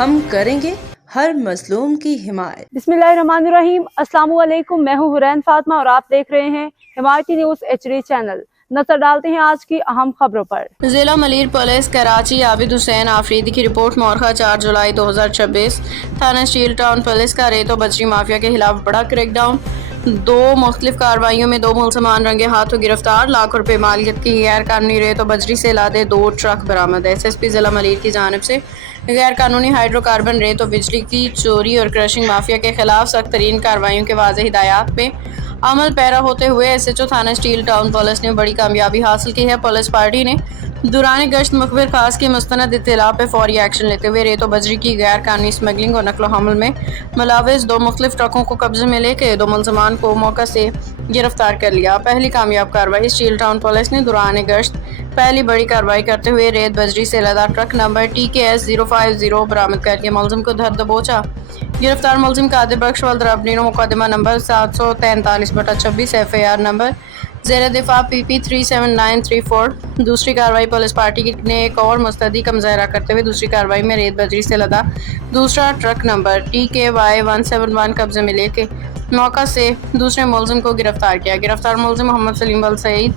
ہم کریں گے ہر مظلوم کی حمایت۔ बिस्मिल्लाहिर्रहमानिर्रहीम। अस्सलाम वालेकुम। मैं हूँ हुरैन फातिमा और आप देख रहे हैं हिमायती न्यूज़ HD चैनल। नजर डालते हैं आज की अहम खबरों पर। जिला मलीर पुलिस कराची आबिद हुसैन आफरीदी की रिपोर्ट मौरखा 4 जुलाई 2026। थाना स्टील टाउन पुलिस का रेत और बजरी माफिया के खिलाफ बड़ा क्रैकडाउन। 2 मुख्तलिफ कार्रवाइयों में 2 मुलजमान रंगे हाथों गिरफ्तार। लाखों रुपए मालियत की गैर कानूनी रेत और बजरी से लादे 2 ट्रक बरामद। SSP जिला मलीर की जानिब से गैर कानूनी हाइड्रोकार्बन रेत और बिजली की चोरी और क्रशिंग माफिया के खिलाफ सख्त तरीन कार्रवाइयों के वाज़ेह हिदायत पे अमल पैरा होते हुए SHO थाना स्टील टाउन पुलिस ने बड़ी कामयाबी हासिल की है। पुलिस पार्टी ने दौरान गश्त मुखबिर खास की मुस्तनद इत्तला पे फौरी एक्शन लेते हुए रेत और बजरी की गैर कानूनी स्मगलिंग और नकलो हमल में मुलविस 2 मुख्तलिफ ट्रकों को कब्जे में लेके 2 मुलजमान को मौका से गिरफ्तार कर लिया। पहली कामयाब कार्रवाई स्टील टाउन पुलिस ने दौरान गश्त पहली बड़ी कार्रवाई करते हुए रेत बजरी से लदा ट्रक नंबर TKS 050 बरामद करके मुलजिम को धर दबोचा। गिरफ्तार मुलजिम कादिर बख्श वल्द रबनीनो मुकदमा नंबर 743/26 FAR नंबर ज़ेर दिफा PP 37934। दूसरी कार्रवाई पुलिस पार्टी ने एक और मुस्तदी का मुजाहरा करते हुए दूसरी कार्रवाई में रेत बजरी से लदा दूसरा ट्रक नंबर TKY 171 कब्जे में लेके मौका से दूसरे मुलजिम को गिरफ्तार किया। गिरफ्तार मुलजिम मोहम्मद सलीम अल सईद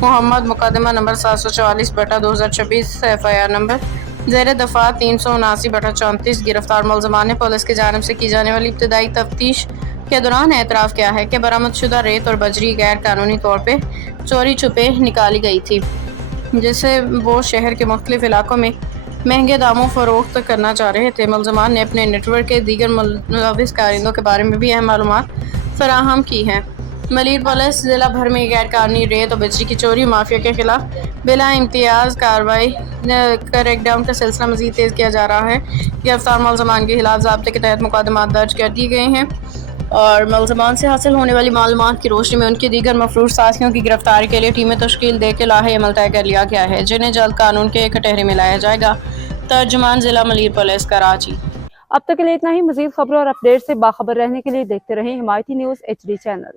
मोहम्मद मुकदमा नंबर 744/2026 FIR नंबर ज़ेर दफ़ा 379/34। गिरफ्तार मुलजमान ने पुलिस की जानिब से की जाने वाली इब्तदाई तफ्तीश के दौरान एतराफ़ किया है कि बरामदशुदा रेत और बजरी गैर कानूनी तौर पे चोरी छुपे निकाली गई थी, जिसे वो शहर के मुख्तलिफ इलाकों में महंगे दामों फरोख्त करना चाह रहे थे। मुलजमान ने अपने नेटवर्क के दीगर मुलविस कारिंदों के बारे में भी अहम मालूमात फराहम की हैं। मलीर पुलिस जिला भर में गैर कानूनी रेत और बिजली की चोरी माफिया के खिलाफ बिला इम्तियाज़ कार्रवाई क्रैकडाउन का सिलसिला मज़ीद तेज़ किया जा रहा है। गिरफ्तार मुलजमान के खिलाफ ज़ाब्ते के तहत मुकदमात दर्ज कर दिए गए हैं और मुलजमान से हासिल होने वाली मालूमात की रोशनी में उनके दीगर मफरूर साथियों की गिरफ्तारी के लिए टीमें तश्कील दे के लाहे अमल तय कर लिया गया है, जिन्हें जल्द कानून के कटहरे में लाया जाएगा। तर्जुमान जिला मलीर पुलिस कराची। अब तक के लिए इतना ही। मज़ीद खबरों और अपडेट से बाखबर रहने के लिए देखते रहें हिमायती न्यूज़ HD चैनल।